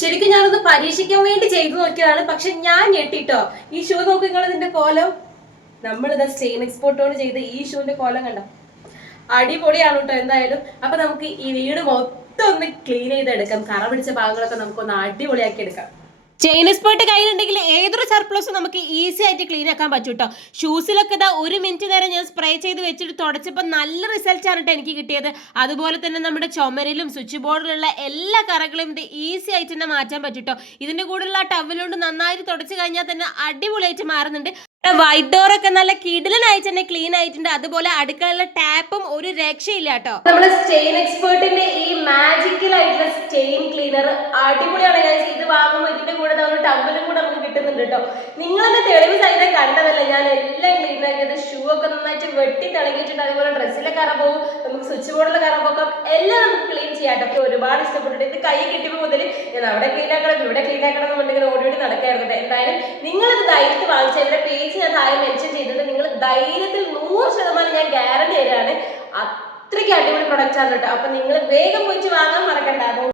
ശരിക്കും ഞാനൊന്ന് പരീക്ഷിക്കാൻ വേണ്ടി ചെയ്തു നോക്കിയതാണ്. പക്ഷെ ഞാൻ ഞെട്ടിട്ടോ. ഈ ഷൂ നോക്കി നിങ്ങൾ ഇതിന്റെ കോലം. നമ്മളിത് സ്റ്റെയിൻ എക്സ്പോർട്ടോട് ചെയ്ത ഈ ഷൂവിന്റെ കോലം കണ്ടോ? അടിപൊളിയാണ് കേട്ടോ. എന്തായാലും അപ്പൊ നമുക്ക് ഈ വീട് മൊത്തം ഒന്ന് ക്ലീൻ ചെയ്തെടുക്കാം. കറ പിടിച്ച ഭാഗങ്ങളൊക്കെ നമുക്കൊന്ന് അടിപൊളിയാക്കി എടുക്കാം. ചെയിൻ എക്സ്പേർട്ട് കയ്യിലുണ്ടെങ്കിൽ ഏതൊരു സർപ്ലസും നമുക്ക് ഈസി ആയിട്ട് ക്ലീൻ ആക്കാൻ പറ്റും കേട്ടോ. ഷൂസിലൊക്കെ ഇതാ 1 മിനിറ്റ് നേരം ഞാൻ സ്പ്രേ ചെയ്ത് വെച്ചിട്ട് തുടച്ചപ്പോൾ നല്ല റിസൾട്ട് ആണ് കേട്ടോ എനിക്ക് കിട്ടിയത്. അതുപോലെ തന്നെ നമ്മുടെ ചുമരിലും സ്വിച്ച് ബോർഡിലുള്ള എല്ലാ കറകളും ഇത് ഈസി ആയിട്ട് തന്നെ മാറ്റാൻ പറ്റും കേട്ടോ. ഇതിന്റെ കൂടെയുള്ള ടവലുകൊണ്ട് നന്നായിട്ട് തുടച്ചു കഴിഞ്ഞാൽ തന്നെ അടിപൊളിയായിട്ട് മാറുന്നുണ്ട്. വൈറ്റ് ഡോർ ഒക്കെ നല്ല കിടിലനായിട്ട് തന്നെ ക്ലീൻ ആയിട്ടുണ്ട്. അതുപോലെ അടുക്കളയിലെ ടാപ്പും ഒരു രക്ഷയില്ല കേട്ടോ. നമ്മുടെ സ്റ്റെയിൻ എക്സ്പേർട്ടിന്റെ ഈ മാജിക്കൽ ആയിട്ടുള്ള സ്റ്റെയിൻ ക്ലീനർ അടിപൊളിയാണ്. ഇത് വാങ്ങുമ്പോൾ ഇതിന്റെ കൂടെ ഒരു ടവലും കൂടെ നമുക്ക് കിട്ടുന്നുണ്ട് കേട്ടോ. നിങ്ങളെന്നെ തെളിവ് സഹിതം കണ്ടതല്ല ഞാൻ എല്ലാം ക്ലീൻ ആക്കിയത്. ഷൂ ഒക്കെ നന്നായിട്ട് വെട്ടി തിളങ്ങിയിട്ടുണ്ട്. അതുപോലെ ഡ്രസ്സിലെ കറ പോകും, നമുക്ക് സ്വിച്ച് ബോർഡിലെ കറ പോക്കാം, എല്ലാം നമുക്ക് ക്ലീൻ ചെയ്യാം കേട്ടോ. ഒരുപാട് ഇഷ്ടപ്പെട്ടിട്ട് ഇത് കൈ കിട്ടിയപ്പോൾ മുതൽ ഞാൻ അവിടെ ക്ലീൻ ആക്കണം ഇവിടെ ക്ലീൻ ആക്കണം എന്നുണ്ടെങ്കിൽ ഓടി നടക്കാറുണ്ട്. എന്തായാലും നിങ്ങളിത് ധൈര്യത്തിൽ വാങ്ങിച്ച എന്റെ പേജ് ഞാൻ താഴെ മെൻഷൻ ചെയ്തിട്ട് നിങ്ങൾ ധൈര്യത്തിൽ 100% ഞാൻ ഗ്യാരണ്ടി തരാണ്. അത്രയ്ക്ക് അടിപൊളി പ്രൊഡക്റ്റ് ആണ് കേട്ടോ. അപ്പൊ നിങ്ങൾ വേഗം പോയിട്ട് വാങ്ങാൻ മറക്കണ്ട.